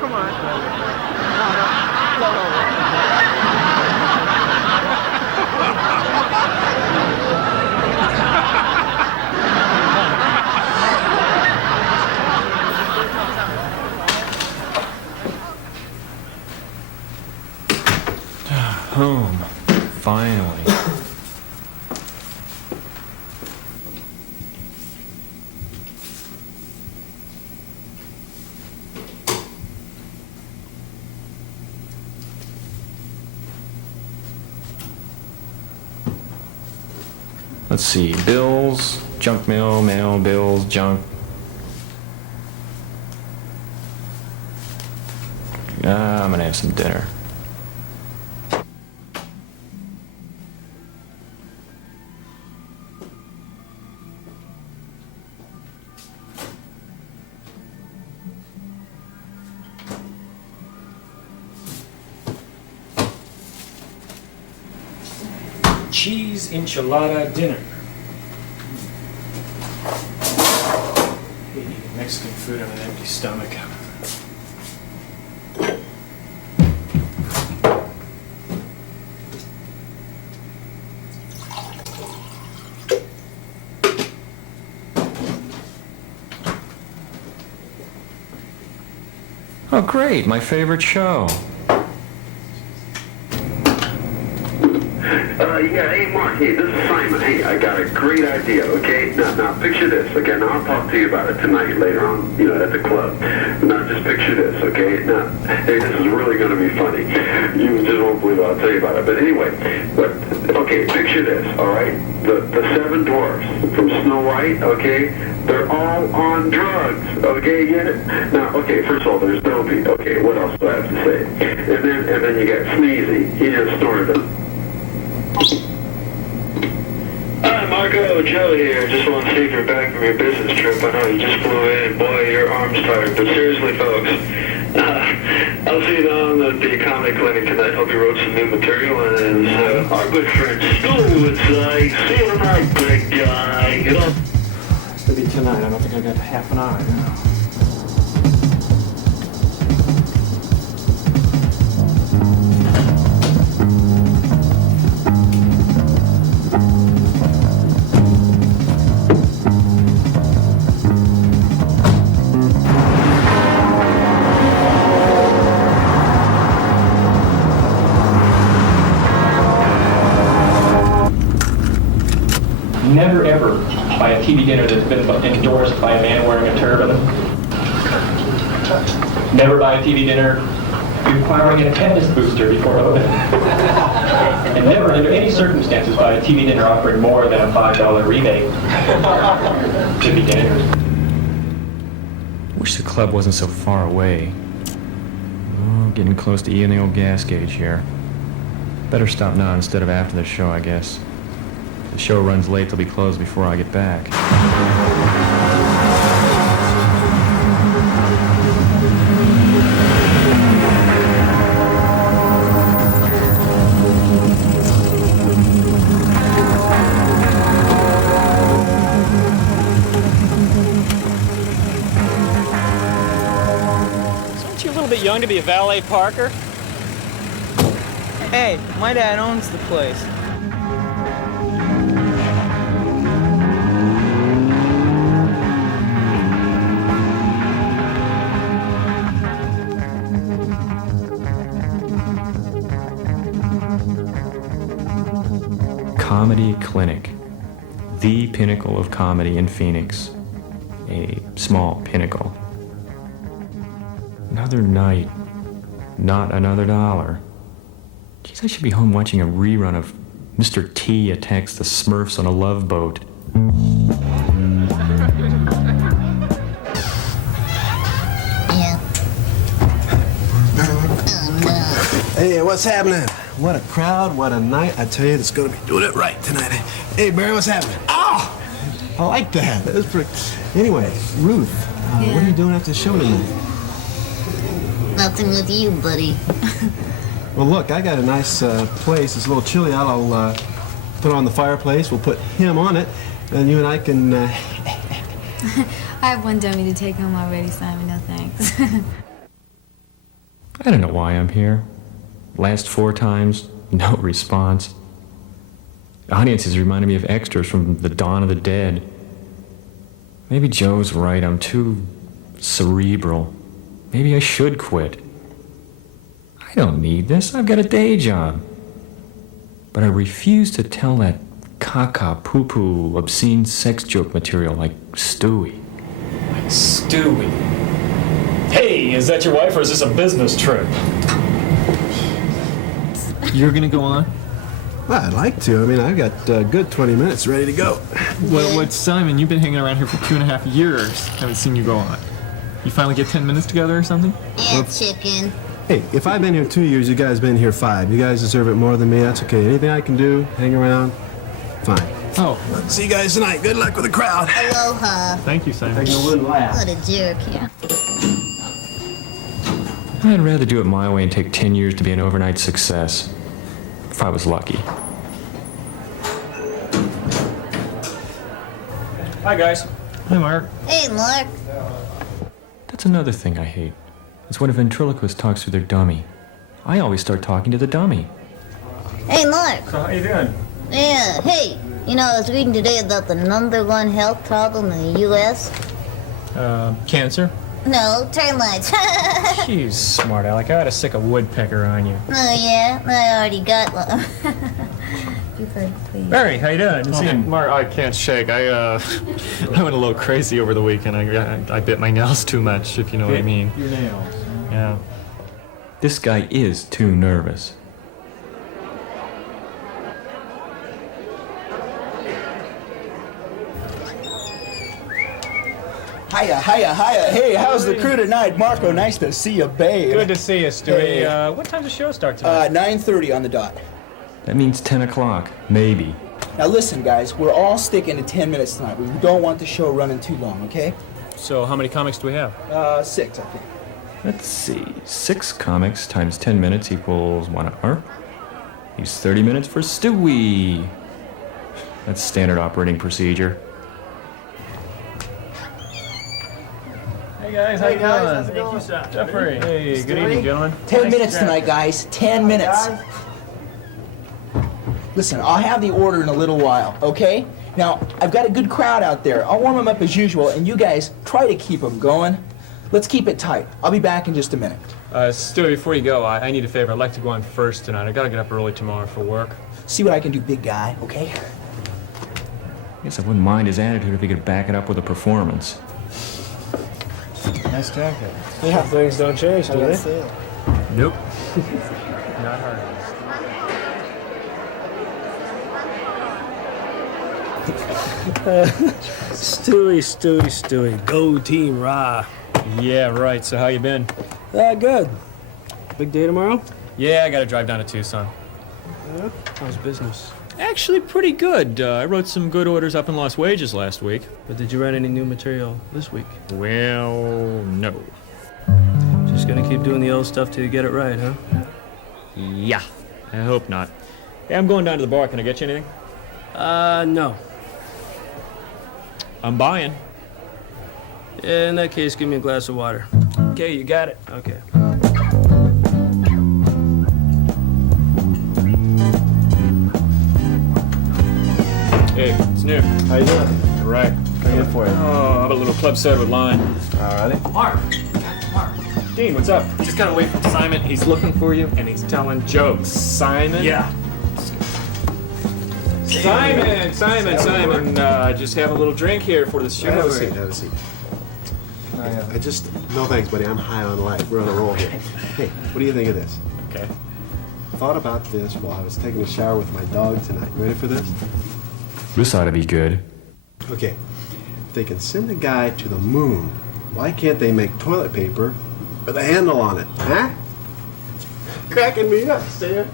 Come on. No. Home. Finally. Let's see. Bills, junk mail, bills, junk. I'm gonna have some dinner. Cheese enchilada dinner. Eating Mexican food on an empty stomach. Oh, great. My favorite show. Yeah, hey Mark, hey, this is Simon. Hey, I got a great idea, okay? Now picture this, okay? Now I'll talk to you about it tonight later on, at the club. Now just picture this, okay? Now, hey, this is really going to be funny. You just won't believe it, I'll tell you about it. But anyway, okay, picture this, all right? The seven dwarfs from Snow White, okay? They're all on drugs, okay? Get it? Now, okay, first of all, there's Dopey. Okay, what else do I have to say? And then you got Sneezy. He just snorted them. Hi, Marco. Joe here. Just want to see if you're back from your business trip. I know you just flew in, and boy, your arm's tired. But seriously, folks, I'll see you down at the comedy clinic tonight. Hope you wrote some new material. And our good friend Stu would say, see you tonight, big guy. It'll be tonight. I don't think I got half an hour now. Never ever buy a TV dinner that's been endorsed by a man wearing a turban. Never buy a TV dinner requiring an attendance booster before open. And never, under any circumstances, buy a TV dinner offering more than a $5 rebate to be dinners. Wish the club wasn't so far away. Oh, getting close to eating the old gas gauge here. Better stop now instead of after the show, I guess. The show runs late, they'll be closed before I get back. Aren't you a little bit young to be a valet parker? Hey, my dad owns the place. Comedy Clinic, the pinnacle of comedy in Phoenix. A small pinnacle. Another night, not another dollar. Geez, I should be home watching a rerun of Mr. T attacks the Smurfs on a love boat. Yeah. Oh, no. Hey, what's happening? What a crowd, what a night. I tell you, it's gonna be doing it right tonight. Hey, Barry, what's happening? Oh! I like that. That was pretty... Anyway, Ruth, what are you doing after the show tonight? Nothing with you, buddy. Well, look, I got a nice place. It's a little chilly out. I'll put it on the fireplace. We'll put him on it, and you and I can... I have one dummy to take home already, Simon. No thanks. I don't know why I'm here. Last 4 times, no response. Audiences reminded me of extras from the Dawn of the Dead. Maybe Joe's right, I'm too cerebral. Maybe I should quit. I don't need this, I've got a day job. But I refuse to tell that caca, poo-poo, obscene sex joke material like Stewie. Stewie. Hey, is that your wife or is this a business trip? You're gonna go on? Well, I'd like to. I mean, I've got a good 20 minutes ready to go. What, Simon, you've been hanging around here for 2.5 years. Haven't seen you go on. You finally get 10 minutes together or something? Yeah, chicken. Hey, if I've been here 2 years, you guys been here 5. You guys deserve it more than me. That's okay. Anything I can do, hang around, fine. Oh, See you guys tonight. Good luck with the crowd. Aloha. thank you, Simon. What a jerk, yeah. I'd rather do it my way and take 10 years to be an overnight success. If I was lucky. Hi, guys. Hi, Mark. Hey, Mark. That's another thing I hate. It's when a ventriloquist talks through their dummy. I always start talking to the dummy. Hey, Mark. So how you doing? Yeah, hey. You know, I was reading today about the #1 health problem in the U.S. Cancer? No, termites. Oh, Jeez, smart Alec. I ought to stick a woodpecker on you. yeah? I already got one. You've heard, please. Barry, how you doing? Didn't see you. Mark, I can't shake. I went a little crazy over the weekend. I bit my nails too much, if you know what I mean. Your nails. Yeah. This guy is too nervous. Hiya, hiya, hiya. Hey, how's the crew tonight? Marco, nice to see you, babe. Good to see you, Stewie. Hey. What time's the show start tonight? 9:30 on the dot. That means 10 o'clock, maybe. Now listen, guys, we're all sticking to 10 minutes tonight. We don't want the show running too long, okay? So how many comics do we have? 6, I think. Let's see. 6 comics times 10 minutes equals 1 hour. Use 30 minutes for Stewie. That's standard operating procedure. Hey guys, how you doing? Thank you, sir. Jeffrey. Hey, good evening, gentlemen. 10 minutes tonight, guys. 10 minutes. Listen, I'll have the order in a little while, okay? Now, I've got a good crowd out there. I'll warm them up as usual, and you guys try to keep them going. Let's keep it tight. I'll be back in just a minute. Stewie, before you go, I need a favor. I'd like to go on first tonight. I gotta get up early tomorrow for work. See what I can do, big guy, okay? I guess I wouldn't mind his attitude if he could back it up with a performance. Nice jacket. Yeah, things don't change, do they? Nope. Not hard. Stewie. Go team, rah. Yeah, right. So how you been? Good. Big day tomorrow? Yeah, I gotta drive down to Tucson. Yeah. How's business? Actually, pretty good. I wrote some good orders up in Lost Wages last week. But did you write any new material this week? Well, no. Just gonna keep doing the old stuff till you get it right, huh? Yeah, I hope not. Hey, I'm going down to the bar. Can I get you anything? No. I'm buying. In that case, give me a glass of water. Okay, you got it. Okay. Hey, it's new. How you doing? Right. How good for you? Oh, how about a little club soda with lime? Alrighty. Mark! Dean, what's up? Just gotta wait for Simon. He's looking for you, and he's telling jokes. Simon? Yeah. Simon, just have a little drink here for the show. Have a seat. I just, no thanks, buddy. I'm high on life. We're on a roll here. Hey, what do you think of this? Okay. Thought about this while I was taking a shower with my dog tonight. You ready for this? This ought to be good. Okay. If they can send a guy to the moon, why can't they make toilet paper with a handle on it? Huh? Cracking me up, Stan.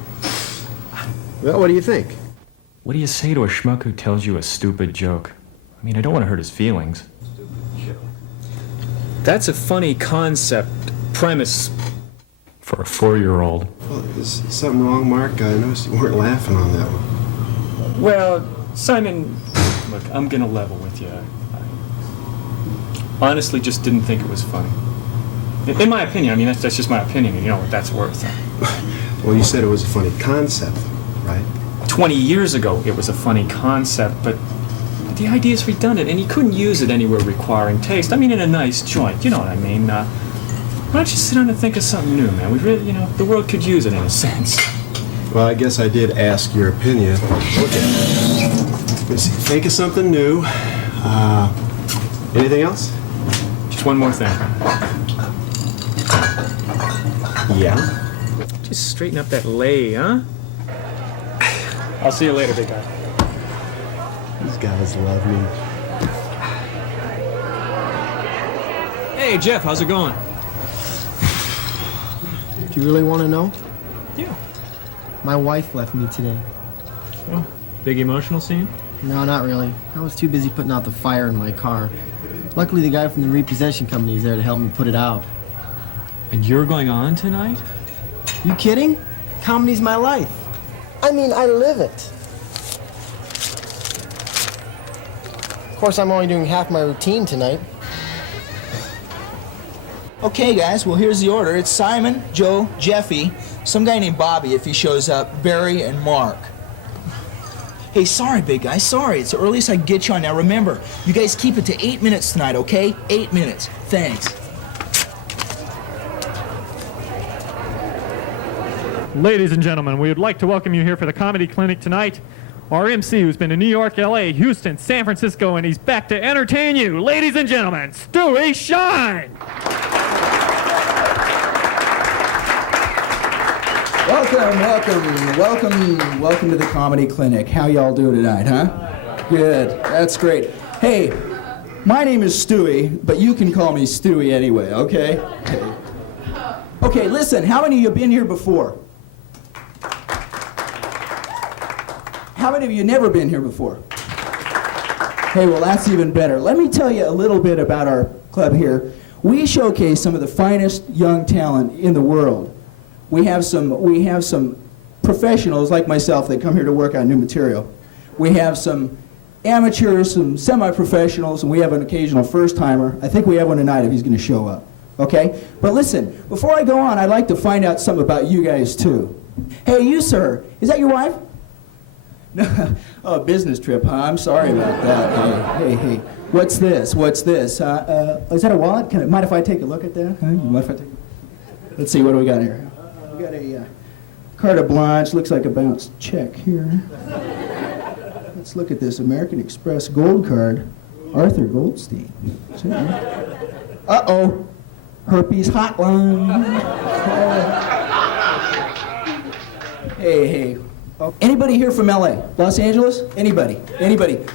Well, what do you think? What do you say to a schmuck who tells you a stupid joke? I mean, I don't want to hurt his feelings. That's a funny concept, premise. For a 4-year-old. Well, is something wrong, Mark? I noticed you weren't laughing on that one. Well, Simon, look, I'm gonna level with you. I honestly just didn't think it was funny. In my opinion, I mean, that's just my opinion, you know what that's worth. Well, you said it was a funny concept, right? 20 years ago, it was a funny concept, but the idea's redundant, and you couldn't use it anywhere requiring taste. I mean, in a nice joint, you know what I mean? Why don't you sit down and think of something new, man? We really, you know, the world could use it in a sense. Well, I guess I did ask your opinion. Okay. Let's see. Think of something new. Anything else? Just one more thing. Yeah? Just straighten up that lay, huh? I'll see you later, big guy. These guys love me. Hey, Jeff, how's it going? Do you really want to know? Yeah. My wife left me today. Oh, big emotional scene? No, not really. I was too busy putting out the fire in my car. Luckily, the guy from the repossession company is there to help me put it out. And you're going on tonight? You kidding? Comedy's my life. I mean, I live it. Of course, I'm only doing half my routine tonight. Okay, guys, well, here's the order. It's Simon, Joe, Jeffy, some guy named Bobby if he shows up, Barry, and Mark. Hey, sorry, big guy, sorry. It's the earliest I can get you on. Now, remember, you guys keep it to 8 minutes tonight, okay? 8 minutes. Thanks. Ladies and gentlemen, we would like to welcome you here for the Comedy Clinic tonight. Our MC, who's been to New York, LA, Houston, San Francisco, and he's back to entertain you. Ladies and gentlemen, Stewie Shine! Welcome to the Comedy Clinic. How y'all doing tonight, huh? Good, that's great. Hey, my name is Stewie, but you can call me Stewie anyway, okay? Okay, listen, how many of you have been here before? How many of you never been here before? Hey, well, that's even better. Let me tell you a little bit about our club here. We showcase some of the finest young talent in the world. We have some professionals like myself that come here to work on new material. We have some amateurs, some semi-professionals, and we have an occasional first-timer. I think we have one tonight if he's going to show up. Okay? But listen, before I go on, I'd like to find out something about you guys, too. Hey, you, sir. Is that your wife? Oh, business trip, huh? I'm sorry about that. Hey. What's this? Is that a wallet? Mind if I take a look at that? Huh? Mind if I take Let's see, what do we got here? We got a carte blanche. Looks like a bounced check here. Let's look at this American Express gold card. Arthur Goldstein. Uh-oh. Herpes hotline. Hey. Anybody here from LA? Los Angeles? Anybody?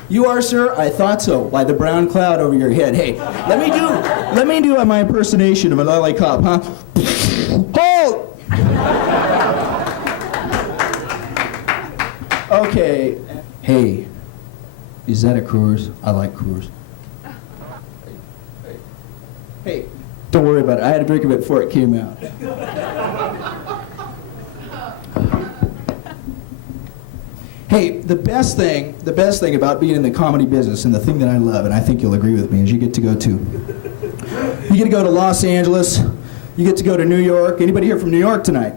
You are, sir? I thought so. Why, the brown cloud over your head. Hey, let me do my impersonation of an LA cop, huh? Hold! Okay. Hey, is that a Coors? I like Coors. Hey, don't worry about it. I had a drink of it before it came out. Hey, the best thing about being in the comedy business, and the thing that I love, and I think you'll agree with me, is you get to go to Los Angeles, you get to go to New York. Anybody here from New York tonight?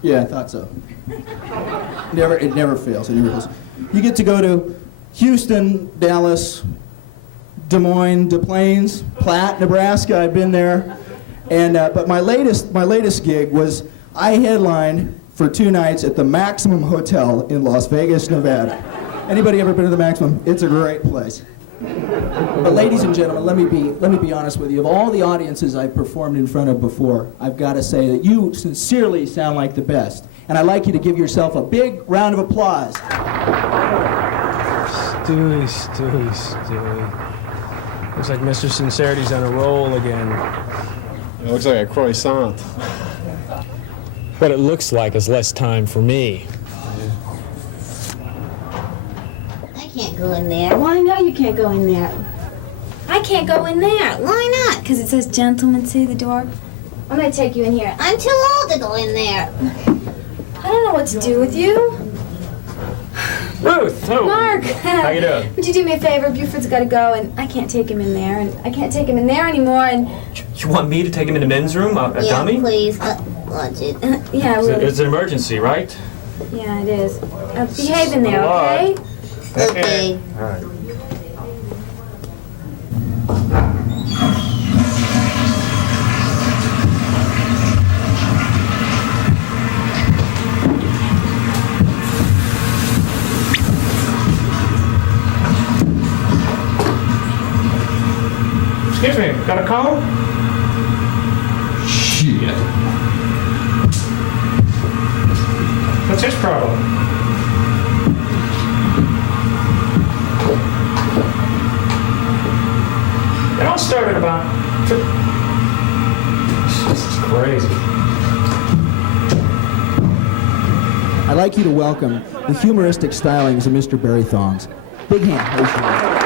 Yeah, I thought so. It never fails. You get to go to Houston, Dallas, Des Moines, Des Plaines, Platte, Nebraska. I've been there, and but my latest gig was I headlined for 2 nights at the Maximum Hotel in Las Vegas, Nevada. Anybody ever been to the Maximum? It's a great place. But ladies and gentlemen, let me be honest with you. Of all the audiences I've performed in front of before, I've got to say that you sincerely sound like the best. And I'd like you to give yourself a big round of applause. Stewie. Looks like Mr. Sincerity's on a roll again. It looks like a croissant. What it looks like is less time for me. I can't go in there. Why no, you can't go in there? I can't go in there. Why not? Because it says gentlemen see the door. I'm going to take you in here. I'm too old to go in there. I don't know what to do with you. Ruth! Oh. Mark! How you doing? Would you do me a favor? Buford's got to go, and I can't take him in there, and I can't take him in there anymore, and... You want me to take him in the men's room? A Yeah, dummy? please. Watch it. Yeah, really. It's an emergency, right? Yeah, it is. Behave in there, okay? Okay. All right. Excuse me, got a comb? Shit. What's his problem? It all started about... This is crazy. I'd like you to welcome the humoristic stylings of Mr. Barry Thongs. Big hand, raise your hand.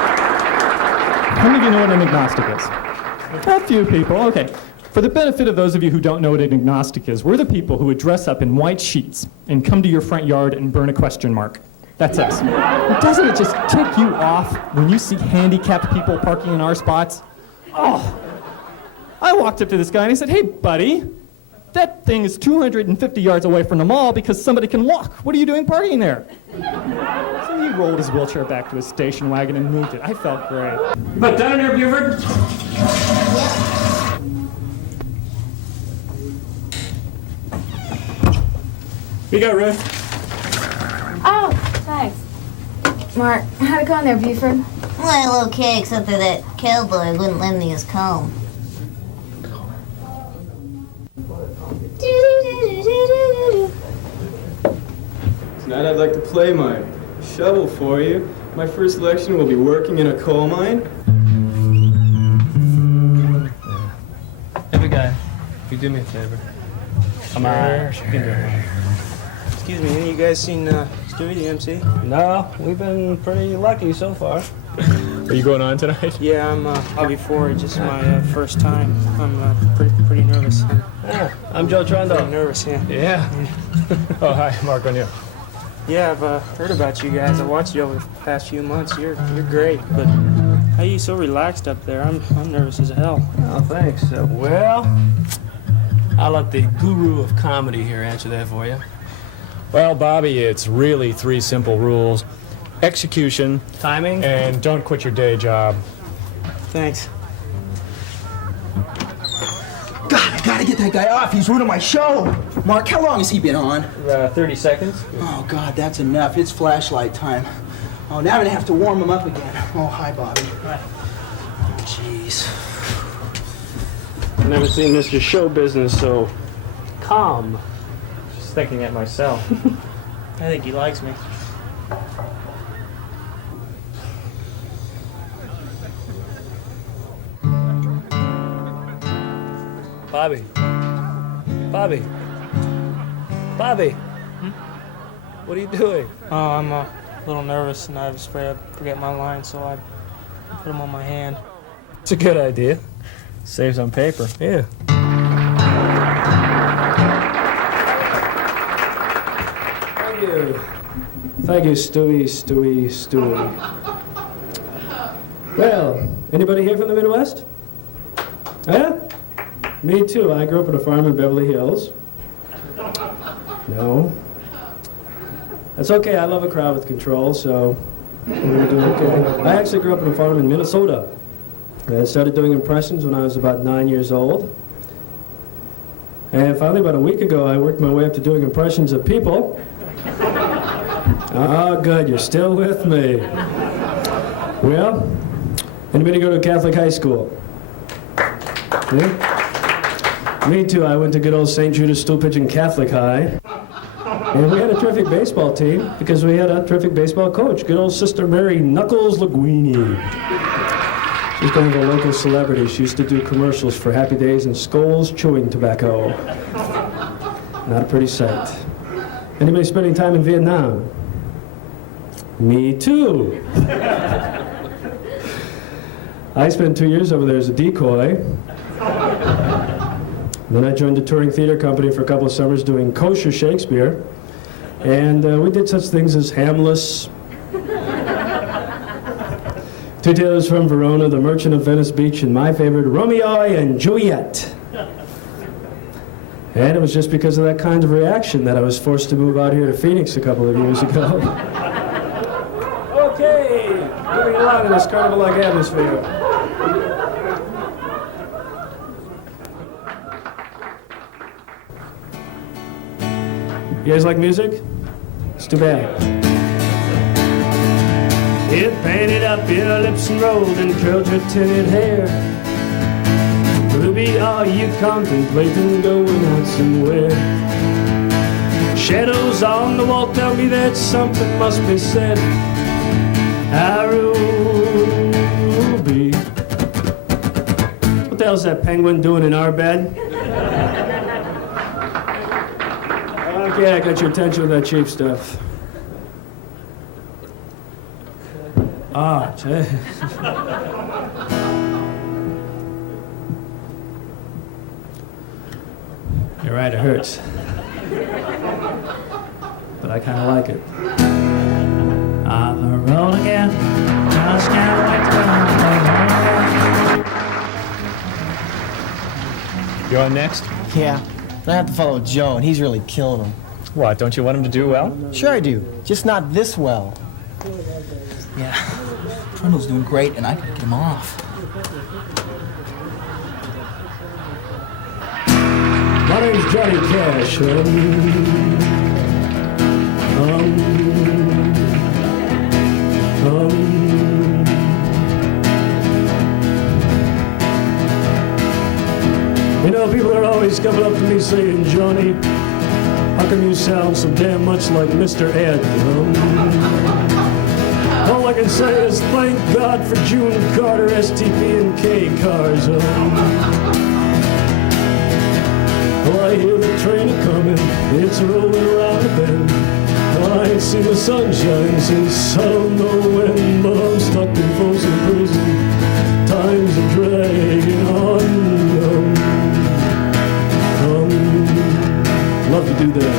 How many of you know what an agnostic is? A few people, okay. For the benefit of those of you who don't know what an agnostic is, we're the people who would dress up in white sheets and come to your front yard and burn a question mark. That's us. Doesn't it just tick you off when you see handicapped people parking in our spots? Oh, I walked up to this guy and I said, hey, buddy, that thing is 250 yards away from the mall because somebody can walk. What are you doing parking there? So he rolled his wheelchair back to his station wagon and moved it. I felt great. But done in here, Buford? We got Ruth. Oh, thanks. Mark, how'd it go in there, Buford? Well, okay, except that that cowboy wouldn't lend me his comb. Tonight I'd like to play my shovel for you. My first selection will be working in a coal mine. Hey, big guy, if you do me a favor. Come on. Excuse me, any of you guys seen Stewie, the MC? No, we've been pretty lucky so far. Are you going on tonight? Yeah, I'll be forward. Just my first time. I'm pretty nervous. Yeah, I'm Joe Trendo. Pretty nervous, yeah. Yeah. Oh, hi, Mark on you. Yeah, I've heard about you guys. I watched you over the past few months. You're great, but how are you so relaxed up there? I'm nervous as hell. Oh, thanks. Well, I'll let the guru of comedy here answer that for you. Well, Bobby, it's really 3 simple rules. Execution, timing, and don't quit your day job. Thanks. God, I gotta get that guy off. He's ruining my show. Mark, how long has he been on? 30 seconds. Oh, God, that's enough. It's flashlight time. Oh, now I'm gonna have to warm him up again. Oh, hi, Bobby. Hi. Oh, jeez. I've never seen Mr. Show Business so calm. Just thinking it myself. I think he likes me. Bobby. Bobby. Bobby. What are you doing? Oh, I'm a little nervous and I was afraid I'd forget my line, so I put them on my hand. It's a good idea. Saves on paper. Yeah. Thank you. Thank you, Stewie. Well, anybody here from the Midwest? Yeah? Me too. I grew up on a farm in Beverly Hills. No. That's okay. I love a crowd with control, so we're gonna do okay. I actually grew up on a farm in Minnesota. I started doing impressions when I was about 9 years old. And finally, about a week ago, I worked my way up to doing impressions of people. Oh, good. You're still with me. Well, anybody go to a Catholic high school? Yeah? Me too. I went to good old St. Judas Stool Pigeon Catholic High. And we had a terrific baseball team because we had a terrific baseball coach, good old Sister Mary Knuckles Linguini. She's kind of a local celebrity. She used to do commercials for Happy Days and Skoal's chewing tobacco. Not a pretty sight. Anybody spending time in Vietnam? Me too. I spent 2 years over there as a decoy. Then I joined a touring theater company for a couple of summers doing kosher Shakespeare. And we did such things as Hamlet, Two Tales from Verona, The Merchant of Venice Beach, and my favorite, Romeo and Juliet. And it was just because of that kind of reaction that I was forced to move out here to Phoenix a couple of years ago. Okay, moving along in this carnival-like atmosphere. You guys like music? It's too bad. It painted up your lips and rolled and curled your tinted hair. Ruby, are you contemplating going out somewhere? Shadows on the wall tell me that something must be said. Ah, Ruby, what the hell's that penguin doing in our bed? Okay, I got your attention with that cheap stuff. Ah, gee. You're right, it hurts. But I kind of like it. On the road again, just can't wait to go. You're on next? Yeah. I have to follow Joe, and he's really killing him. What, don't you want him to do well? Sure I do. Just not this well. Yeah. Trundle's doing great, and I gotta get him off. My name's Johnny Cash. You know, people are always coming up to me saying, Johnny, how come you sound so damn much like Mr. Ed? All I can say is thank God for June Carter, STP, and K cars. Oh, I hear the train a-comin', it's rolling around the bend. Oh, I ain't seen the sunshine since I don't know when, but I'm stuck in Folsom Prison. Times are dragging on. Love to do that.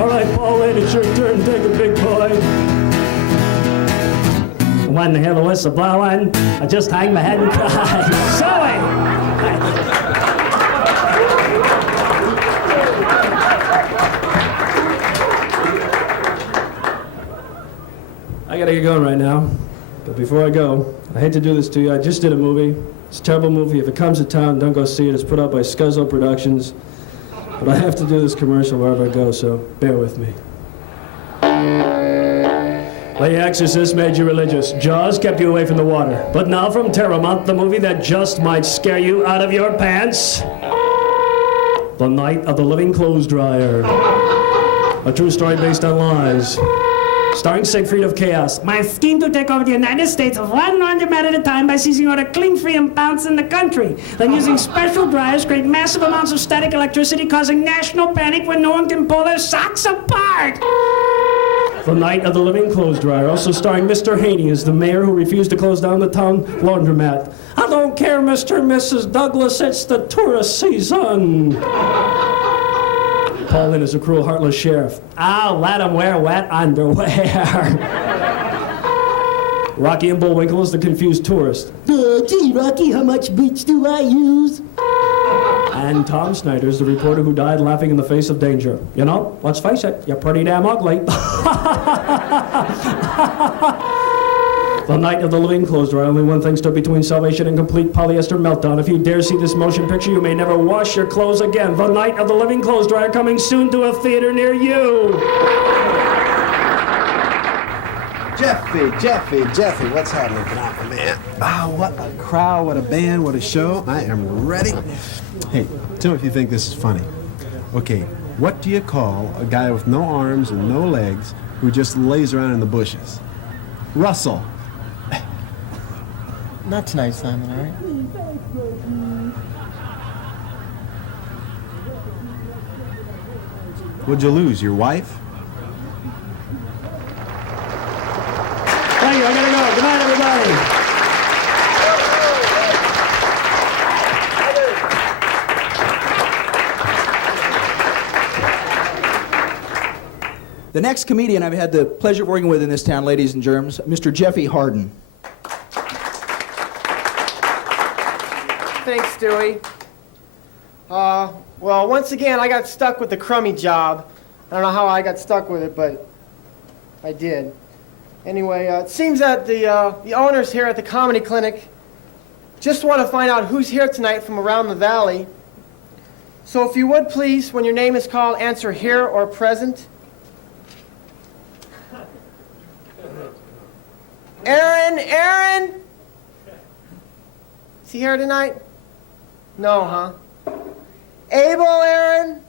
All right, Paul, it's your turn. Take a big boy. When the hell was the blowing? I just hang my head and cry. Sorry. I gotta get going right now. But before I go, I hate to do this to you. I just did a movie. It's a terrible movie. If it comes to town, don't go see it. It's put out by Scuzzo Productions. But I have to do this commercial wherever I go, so bear with me. The Exorcist made you religious. Jaws kept you away from the water. But now from Terramont, the movie that just might scare you out of your pants. The Night of the Living Clothes Dryer. A true story based on lies. Starring Siegfried of Chaos. My scheme to take over the United States one laundromat at a time by seizing all the clean-free impounds in the country. Then using special dryers, create massive amounts of static electricity, causing national panic when no one can pull their socks apart. The Night of the Living Clothes Dryer, also starring Mr. Haney as the mayor who refused to close down the town laundromat. I don't care, Mr. and Mrs. Douglas, it's the tourist season. Paul Lynde is a cruel, heartless sheriff. I'll let him wear wet underwear. Rocky and Bullwinkle is the confused tourist. Gee, Rocky, how much bleach do I use? And Tom Snyder is the reporter who died laughing in the face of danger. You know, let's face it, you're pretty damn ugly. The Night of the Living Clothes Dryer, only one thing stood between salvation and complete polyester meltdown. If you dare see this motion picture, you may never wash your clothes again. The Night of the Living Clothes Dryer, coming soon to a theater near you. Jeffy, what's happening tonight, my man? Ah, what a crowd, what a band, what a show. I am ready. Hey, tell me if you think this is funny. Okay, what do you call a guy with no arms and no legs who just lays around in the bushes? Russell. Not tonight, Simon, all right? What'd you lose, your wife? Thank you, I gotta go. Good night, everybody. The next comedian I've had the pleasure of working with in this town, ladies and germs, Mr. Jeffy Harden. Stewie. Well, once again, I got stuck with the crummy job. I don't know how I got stuck with it, but I did. Anyway, it seems that the owners here at the Comedy Clinic just want to find out who's here tonight from around the valley. So if you would please, when your name is called, answer here or present. Aaron! Is he here tonight? No, huh? Abel, Aaron?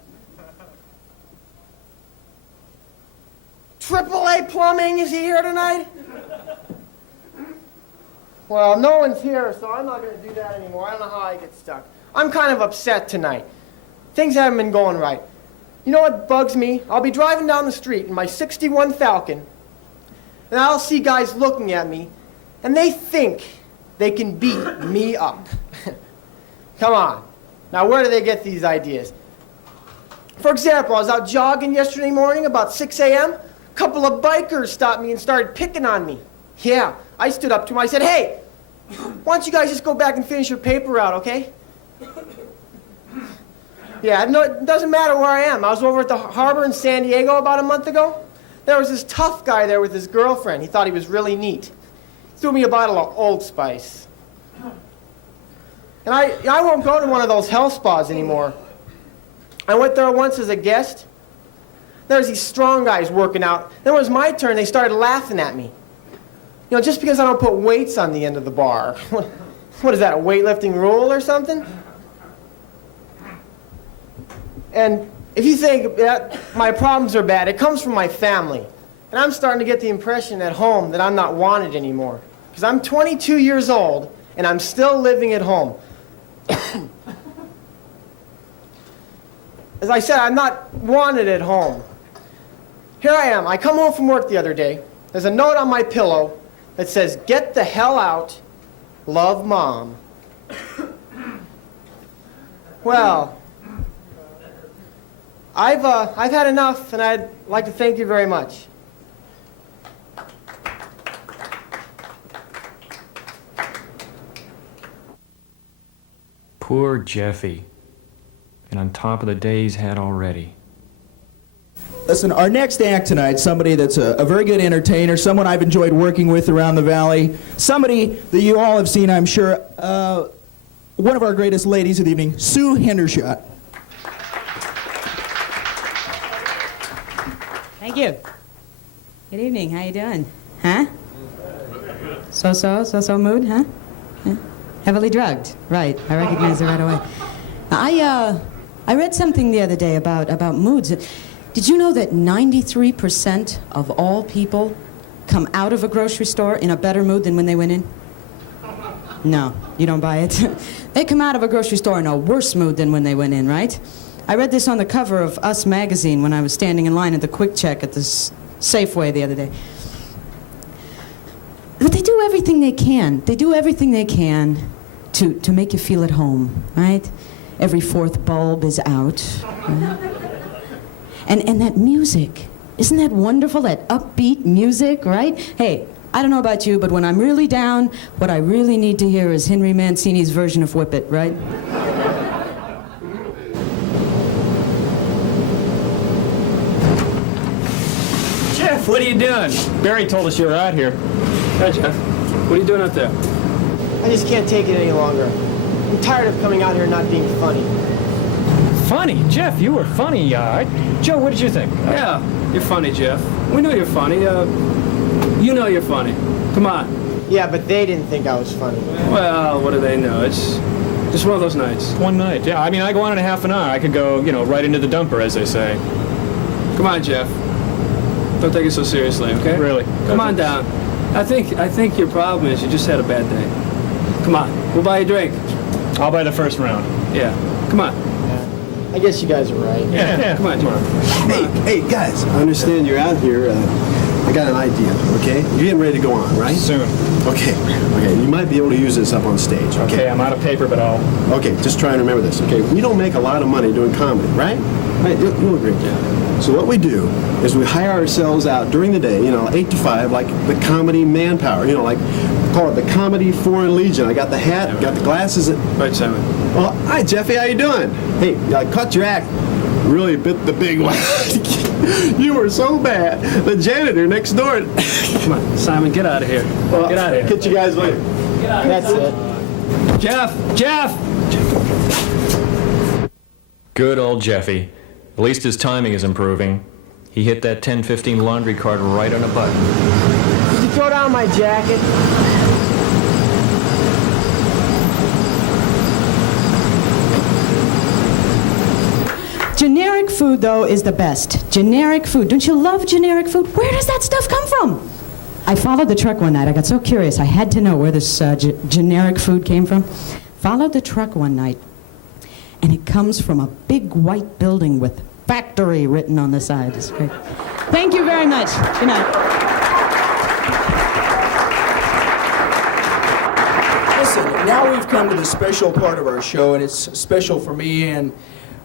AAA Plumbing, is he here tonight? Well, no one's here, so I'm not going to do that anymore. I don't know how I get stuck. I'm kind of upset tonight. Things haven't been going right. You know what bugs me? I'll be driving down the street in my '61 Falcon, and I'll see guys looking at me, and they think they can beat me up. Come on. Now, where do they get these ideas? For example, I was out jogging yesterday morning about 6 a.m. A couple of bikers stopped me and started picking on me. Yeah, I stood up to them. I said, hey, why don't you guys just go back and finish your paper out, okay? Yeah, no, it doesn't matter where I am. I was over at the harbor in San Diego about a month ago. There was this tough guy there with his girlfriend. He thought he was really neat. He threw me a bottle of Old Spice. And I won't go to one of those health spas anymore. I went there once as a guest. There's these strong guys working out. Then when it was my turn, they started laughing at me. You know, just because I don't put weights on the end of the bar. What is that, a weightlifting rule or something? And if you think that my problems are bad, it comes from my family. And I'm starting to get the impression at home that I'm not wanted anymore. Because I'm 22 years old, and I'm still living at home. As I said, I'm not wanted at home. Here I am. I come home from work the other day. There's a note on my pillow that says, "Get the hell out. Love, Mom." Well, I've had enough, and I'd like to thank you very much. Poor Jeffy. And on top of the day he's had already. Listen, our next act tonight, somebody that's a very good entertainer, someone I've enjoyed working with around the valley, somebody that you all have seen, I'm sure, one of our greatest ladies of the evening, Sue Hendershot. Thank you. Good evening. How you doing? Huh? So mood, huh? Heavily drugged. Right. I recognize it right away. I read something the other day about moods. Did you know that 93% of all people come out of a grocery store in a better mood than when they went in? No, you don't buy it. They come out of a grocery store in a worse mood than when they went in, right? I read this on the cover of Us magazine when I was standing in line at the Quick Check at the Safeway the other day. But they do everything they can. They do everything they can to make you feel at home, right? Every fourth bulb is out. Right? And that music, isn't that wonderful, that upbeat music, right? Hey, I don't know about you, but when I'm really down, what I really need to hear is Henry Mancini's version of Whip It, right? Jeff, what are you doing? Barry told us you were out here. Hi, Jeff. What are you doing out there? I just can't take it any longer. I'm tired of coming out here and not being funny. Funny? Jeff, you were funny. Joe, what did you think? Yeah, you're funny, Jeff. We know you're funny. You know you're funny. Come on. Yeah, but they didn't think I was funny. Well, what do they know? It's just one of those nights. One night, yeah. I mean, I go on in a half an hour. I could go, right into the dumper, as they say. Come on, Jeff. Don't take it so seriously, okay? Really? Come on down. I think your problem is you just had a bad day. Come on, we'll buy you a drink. I'll buy the first round. Yeah. Come on. I guess you guys are right. Yeah. Come on. Hey, guys, I understand you're out here. I got an idea, okay? You're getting ready to go on, right? Soon. Okay. You might be able to use this up on stage, okay? Okay, I'm out of paper, but I'll... Okay, just try and remember this, okay? We don't make a lot of money doing comedy, right? Right, you'll agree. Yeah. So what we do is we hire ourselves out during the day, 8 to 5, like the comedy manpower, like, call it the Comedy Foreign Legion. I got the hat, got the glasses. Right, Simon. Well, hi, Jeffy. How you doing? Hey, I caught your act. Really bit the big one. You were so bad. The janitor next door. Come on, Simon, get out of here. Well, Get out of here. Catch you guys later. That's it. Jeff! Good old Jeffy. At least his timing is improving. He hit that 10:15 laundry cart right on a button. Did you throw down my jacket? Generic food, though, is the best. Generic food. Don't you love generic food? Where does that stuff come from? I followed the truck one night. I got so curious. I had to know where this generic food came from. Followed the truck one night, and it comes from a big white building with factory written on the side. It's great. Thank you very much. Good night. Listen, now we've come to the special part of our show, and it's special for me, and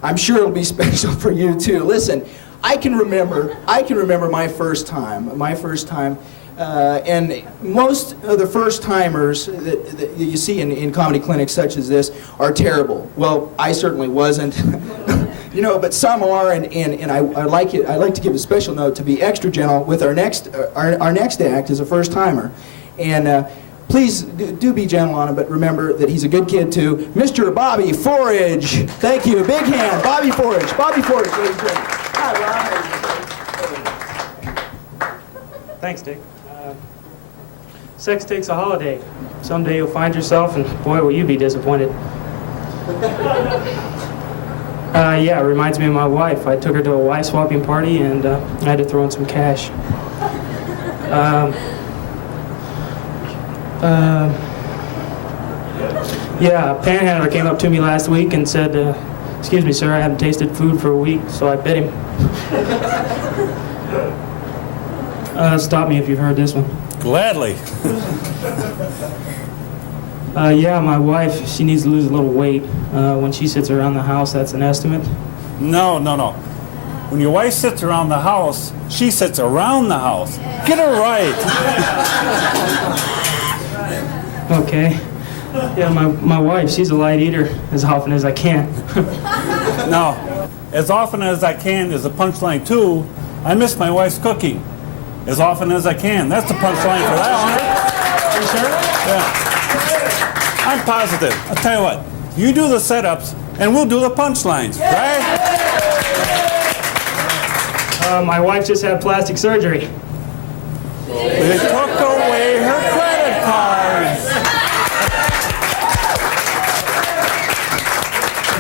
I'm sure it'll be special for you too. Listen, I can remember my first time, and most of the first timers that you see in comedy clinics such as this are terrible. Well, I certainly wasn't, you know, but some are, and I like it. I like to give a special note to be extra gentle with our next act is a first timer, and. Please do be gentle on him, but remember that he's a good kid too. Mr. Bobby Forage. Thank you. Big hand. Bobby Forage. Bobby Forage, ladies and gentlemen. Hi, Rob. Thanks, Dick. Sex takes a holiday. Someday you'll find yourself, and boy, will you be disappointed. Yeah, it reminds me of my wife. I took her to a wife swapping party, and I had to throw in some cash. Yeah, a panhandler came up to me last week and said, excuse me, sir, I haven't tasted food for a week, so I bit him. Stop me if you've heard this one. Gladly. Yeah, my wife, she needs to lose a little weight. When she sits around the house, that's an estimate. No. When your wife sits around the house, she sits around the house. Get her right. Okay. Yeah, my wife, she's a light eater as often as I can. Now, as often as I can is a punchline too. I miss my wife's cooking. As often as I can. That's the punchline for that one. Are you sure? Yeah. I'm positive. I'll tell you what. You do the setups, and we'll do the punchlines, right? My wife just had plastic surgery. They took away her credit cards.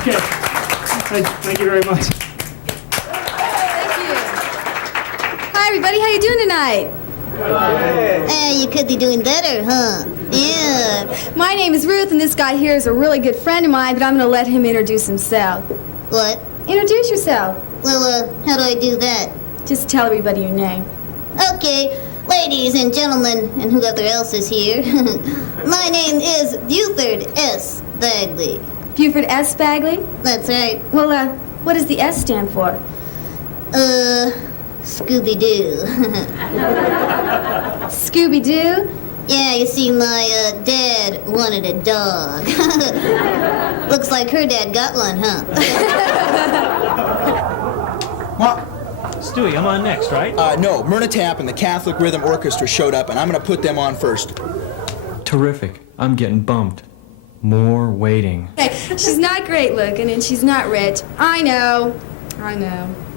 Okay. Thank you very much. Hi, everybody. How you doing tonight? You could be doing better, huh? Yeah. My name is Ruth, and this guy here is a really good friend of mine, but I'm going to let him introduce himself. What? Introduce yourself. Well, how do I do that? Just tell everybody your name. Okay, ladies and gentlemen, and whoever else is here. My name is Buford S. Bagley. Buford S. Bagley? That's right. Well, what does the S stand for? Scooby-Doo. Scooby-Doo? Yeah, you see, my dad wanted a dog. Looks like her dad got one, huh? Stewie, I'm on next, right? No, Myrna Tapp and the Catholic Rhythm Orchestra showed up, and I'm going to put them on first. Terrific. I'm getting bumped. More waiting. Hey, she's not great looking, and she's not rich. I know.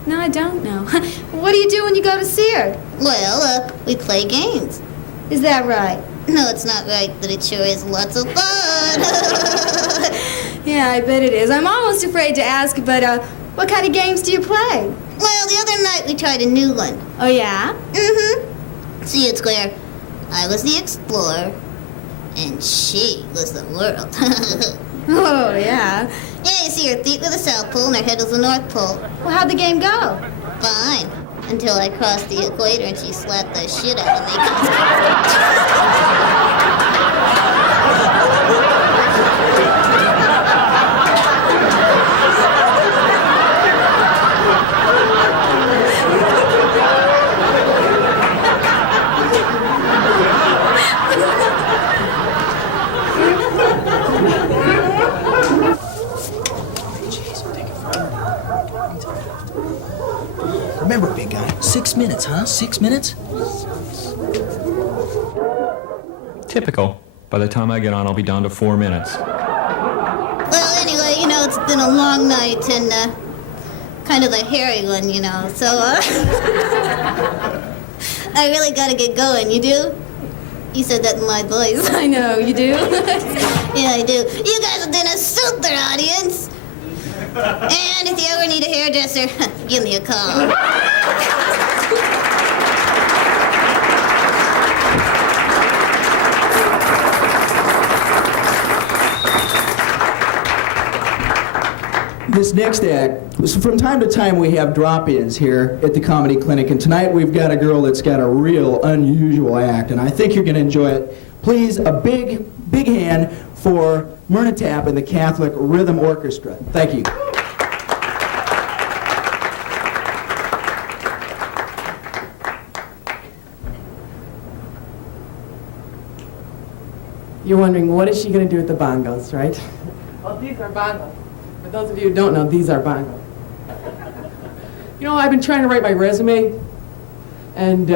No, I don't know. What do you do when you go to see her? Well, we play games. Is that right? No, it's not right, but it sure is lots of fun. Yeah, I bet it is. I'm almost afraid to ask, but what kind of games do you play? Well, the other night we tried a new one. Oh, yeah? Mm-hmm. See, it's clear. I was the explorer, and she was the world. Oh, yeah. Yeah, you see, her feet were the South Pole and her head was the North Pole. Well, how'd the game go? Fine. Until I crossed the equator and she slapped the shit out of me. Remember, big guy, 6 minutes, huh? 6 minutes? Typical. By the time I get on, I'll be down to 4 minutes. Well, anyway, it's been a long night and kind of a hairy one, so I really gotta get going. You do? You said that in my voice. I know, you do? Yeah, I do. You guys have been a super audience. And if you ever need a hairdresser, give me a call. This next act, so from time to time we have drop-ins here at the Comedy Clinic, and tonight we've got a girl that's got a real unusual act, and I think you're going to enjoy it. Please, a big, big hand for Myrna Tapp and the Catholic Rhythm Orchestra. Thank you. You're wondering, what is she going to do with the bongos, right? Well, these are bongos. For those of you who don't know, these are bongos. I've been trying to write my resume, and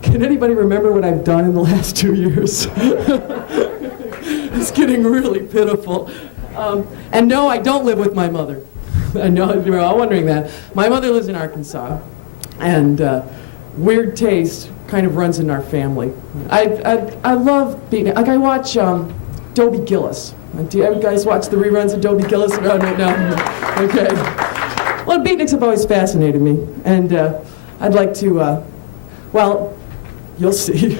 can anybody remember what I've done in the last 2 years? It's getting really pitiful. And no, I don't live with my mother. I know you're all wondering that. My mother lives in Arkansas, and weird taste kind of runs in our family. I love being, like I watch Dobie Gillis. Do you guys watch the reruns of Dobie Gillis? No. Okay. Well, beatniks have always fascinated me, and I'd like to, well, you'll see.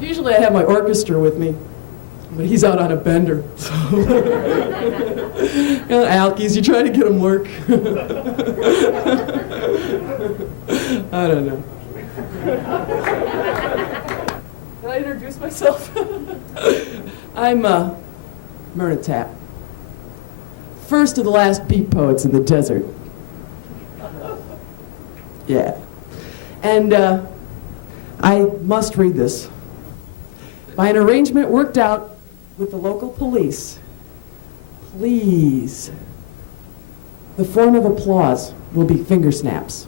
Usually I have my orchestra with me, but he's out on a bender. So. Alkies, you try to get him work. I don't know. Can I introduce myself? I'm Myrna Tapp, first of the last beat poets in the desert. Yeah. And I must read this. By an arrangement worked out with the local police, please, the form of applause will be finger snaps.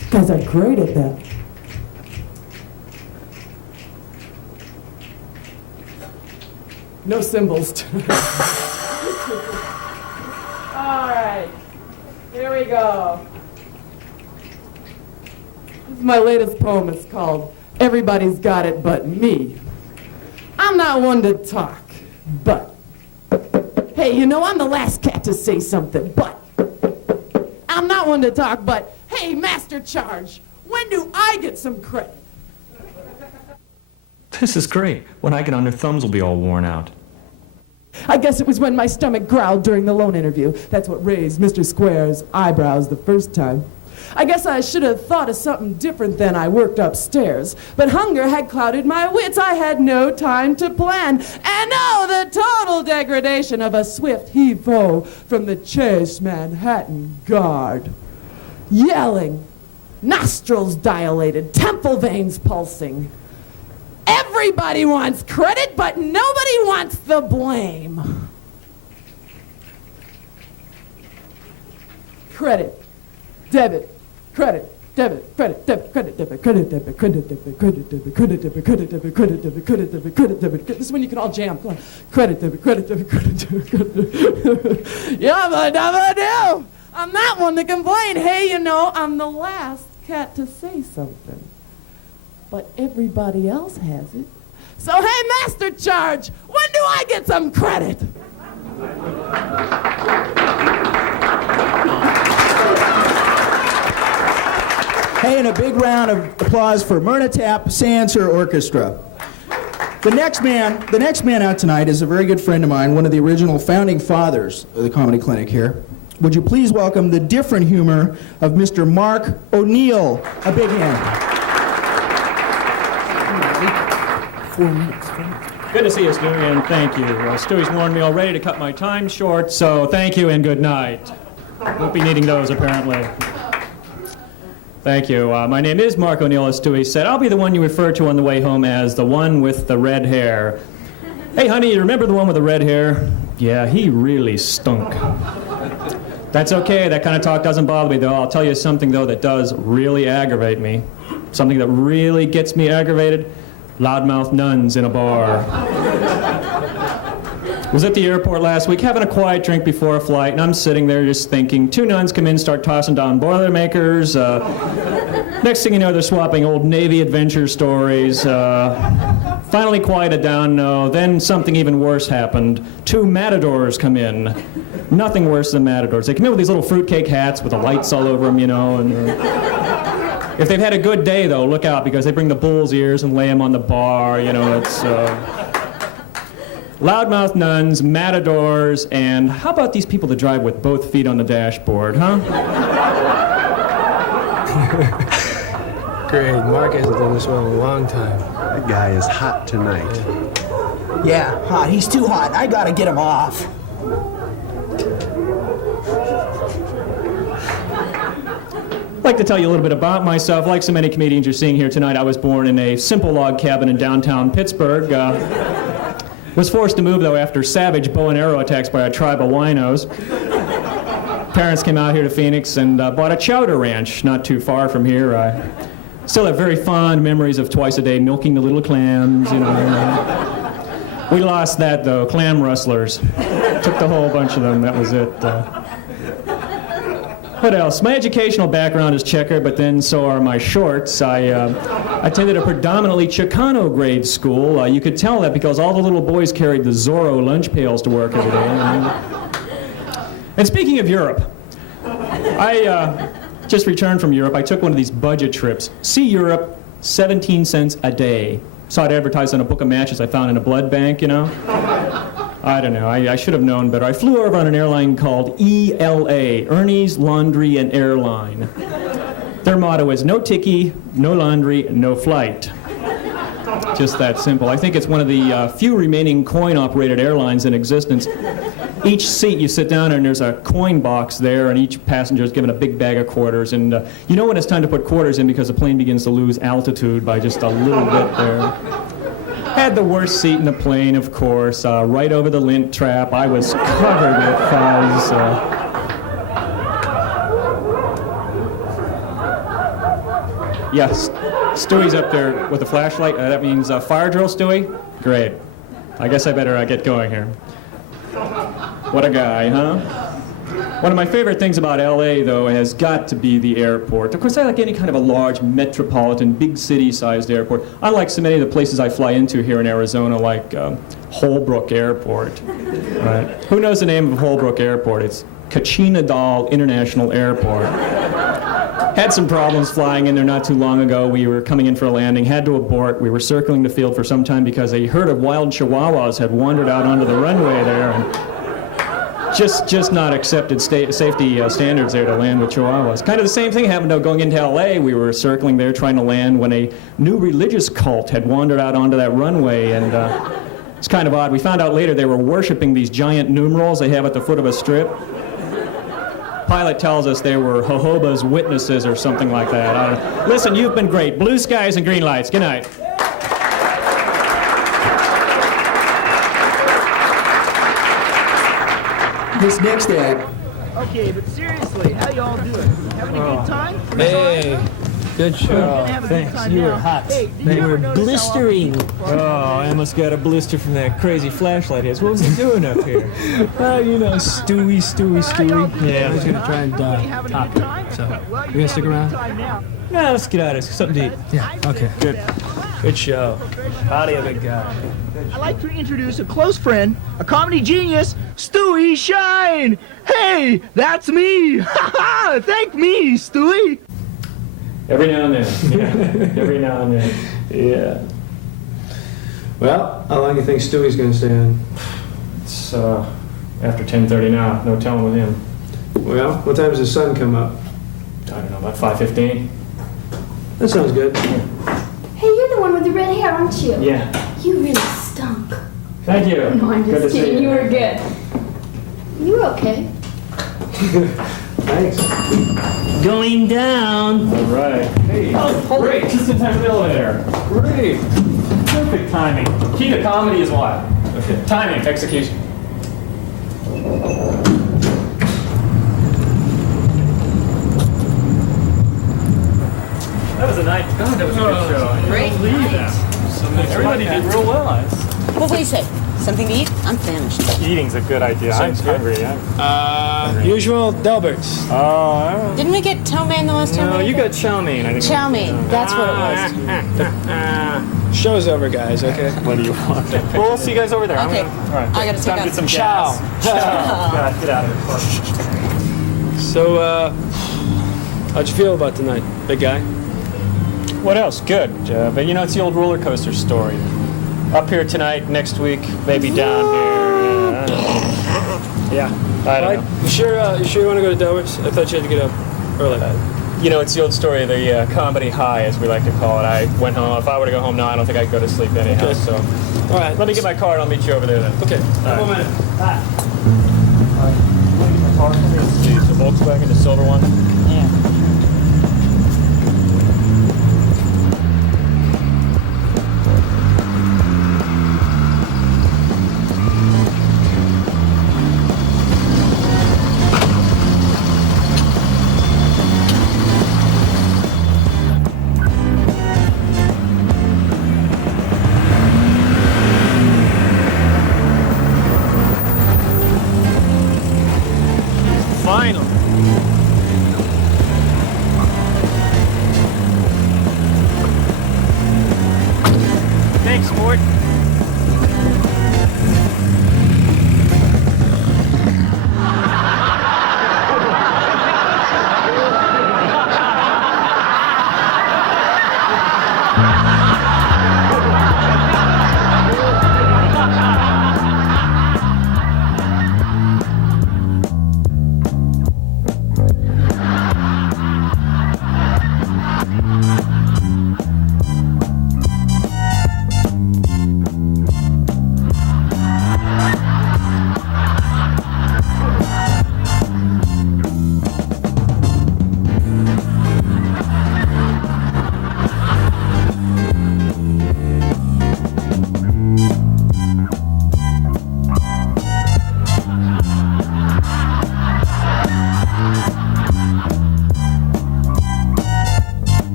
You guys are great at that. No cymbals. All right, here we go. This is my latest poem. It's called Everybody's Got It But Me. I'm not one to talk, but hey, I'm the last cat to say something, but I'm not one to talk, but hey, Master Charge, when do I get some credit? This is great. When I get on, their thumbs will be all worn out. I guess it was when my stomach growled during the loan interview. That's what raised Mr. Square's eyebrows the first time. I guess I should have thought of something different than I worked upstairs. But hunger had clouded my wits. I had no time to plan. And oh, the total degradation of a swift heave-ho from the Chase Manhattan Guard. Yelling, nostrils dilated, temple veins pulsing. Everybody wants credit, but nobody wants the blame. Credit, debit, credit, debit, credit, debit, credit, debit, credit, debit, credit, debit, credit, debit, credit, debit, credit, debit, credit, debit, credit, debit, credit, debit. This is when you can all jam. Come on. Credit, debit, credit, debit, credit, debit, credit. Yeah, but do. I'm not one to complain. Hey, I'm the last cat to say something. But everybody else has it. So, hey, Master Charge, when do I get some credit? Hey, and a big round of applause for Myrna Tapp, Sanser Orchestra. The next man out tonight is a very good friend of mine, one of the original founding fathers of the Comedy Clinic here. Would you please welcome the different humor of Mr. Mark O'Neill? A big hand. 4 minutes. Good to see you, Stewie, and thank you. Stewie's warned me already to cut my time short, so thank you and good night. Won't be needing those, apparently. Thank you. My name is Mark O'Neill, as Stewie said. I'll be the one you refer to on the way home as the one with the red hair. Hey, honey, you remember the one with the red hair? Yeah, he really stunk. That's okay. That kind of talk doesn't bother me, though. I'll tell you something, though, that does really aggravate me. Something that really gets me aggravated. Loudmouth nuns in a bar. Was at the airport last week having a quiet drink before a flight, and I'm sitting there just thinking, two nuns come in, start tossing down Boilermakers. Next thing you know, they're swapping old Navy adventure stories. Finally quieted down, no. Then something even worse happened. Two matadors come in. Nothing worse than matadors. They come in with these little fruitcake hats with the lights all over them, you know. And if they've had a good day, though, look out, because they bring the bull's ears and lay them on the bar, you know. It's loudmouth nuns, matadors, and how about these people that drive with both feet on the dashboard, huh? Great. Mark hasn't done this one in a long time. That guy is hot tonight. Yeah, hot. He's too hot. I gotta get him off. I'd like to tell you a little bit about myself. Like so many comedians you're seeing here tonight, I was born in a simple log cabin in downtown Pittsburgh. Was forced to move, though, after savage bow and arrow attacks by a tribe of winos. Parents came out here to Phoenix and bought a chowder ranch not too far from here. I still have very fond memories of twice a day milking the little clams, you know. We lost that, though. Clam rustlers. Took the whole bunch of them. That was it. What else? My educational background is checkered, but then so are my shorts. I attended a predominantly Chicano grade school. You could tell that because all the little boys carried the Zorro lunch pails to work every day. And speaking of Europe, I just returned from Europe. I took one of these budget trips. See Europe, 17 cents a day. Saw it advertised on a book of matches I found in a blood bank, you know. I don't know. I should have known better. I flew over on an airline called ELA, Ernie's Laundry and Airline. Their motto is no ticky, no laundry, no flight. Just that simple. I think it's one of the few remaining coin-operated airlines in existence. Each seat you sit down in, there's a coin box there, and each passenger is given a big bag of quarters. And you know when it's time to put quarters in because the plane begins to lose altitude by just a little bit there. Had the worst seat in the plane, of course, right over the lint trap. I was covered with fuzz. Yes, Stewie's up there with a flashlight. That means fire drill, Stewie? Great. I guess I better get going here. What a guy, huh? One of my favorite things about LA, though, has got to be the airport. Of course, I like any kind of a large metropolitan, big city-sized airport. Unlike so many of the places I fly into here in Arizona, like Holbrook Airport. Right? Who knows the name of Holbrook Airport? It's Kachinadal International Airport. Had some problems flying in there not too long ago. We were coming in for a landing, had to abort. We were circling the field for some time because a herd of wild chihuahuas had wandered out onto the runway there, and just not accepted safety standards there to land with chihuahuas. Kind of the same thing happened though going into LA. We were circling there trying to land when a new religious cult had wandered out onto that runway, and it's kind of odd. We found out later they were worshiping these giant numerals they have at the foot of a strip. Pilot tells us they were Jehovah's Witnesses or something like that. I don't know. Listen, you've been great. Blue skies and green lights. Good night. This next act. Okay, but seriously, how y'all doing? Having a good time? Hey, good show. Thanks. You were hot. Hey, You were blistering. Oh, I almost got a blister from that crazy flashlight his. What was he doing up here? Oh, you know, Stewie. Yeah, I was gonna try and top it. So, you gonna stick around? No, let's get out of here. Something to eat. Yeah. Okay. Good show. Howdy, big guy. I'd like to introduce a close friend, a comedy genius, Stewie Shine. Hey, that's me. Ha ha! Thank me, Stewie. Every now and then. Yeah. Every now and then. Yeah. Well, how long do you think Stewie's gonna stay on? It's after 10:30 now. No telling with him. Well, what time does the sun come up? I don't know, about 5:15. That sounds good. Hey, you're the one with the red hair, aren't you? Yeah. You really stunk. Thank you. No, I'm Good just to see kidding. you. You were good. You were okay. Thanks. Going down. All right. Hey, great. Just in time for the elevator. Great. Perfect timing. Key to comedy is what? Okay. Timing, execution. That was a night. God, that was a good show. I Great can't believe night. that. Everybody did real well. What do you say? Something to eat? I'm famished. Eating's a good idea. I'm hungry. Usual Delberts. Oh, Didn't we get chow mein the last time? no, you got chow mein. I think. Chow mein. That's what it was. Show's over, guys, okay? What do you want? Well, we'll see you guys over there. Okay. All right. I gotta It's take time to out get some Chow. gas. Chow. God, get out of here. So, how'd you feel about tonight, big guy? What else? Good. But you know, it's the old roller coaster story. Up here tonight, next week, maybe down here. I don't know. Yeah, I don't know. You sure you want to go to Delberts? I thought you had to get up early. You know, it's the old story of the comedy high, as we like to call it. I went home. If I were to go home now, I don't think I'd go to sleep anyhow. Okay. So, All right. let me get my car and I'll meet you over there then. Okay. All right. 1 minute. It's a Volkswagen, the silver one. Yeah. Finally.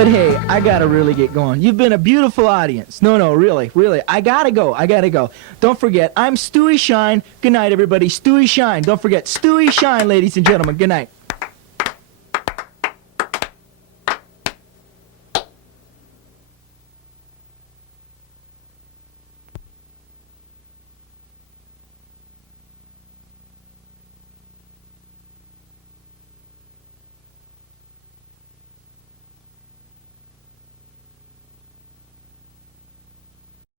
But hey, I gotta really get going. You've been a beautiful audience. No, really. I gotta go. Don't forget, I'm Stewie Shine. Good night, everybody. Stewie Shine. Don't forget, Stewie Shine, ladies and gentlemen. Good night.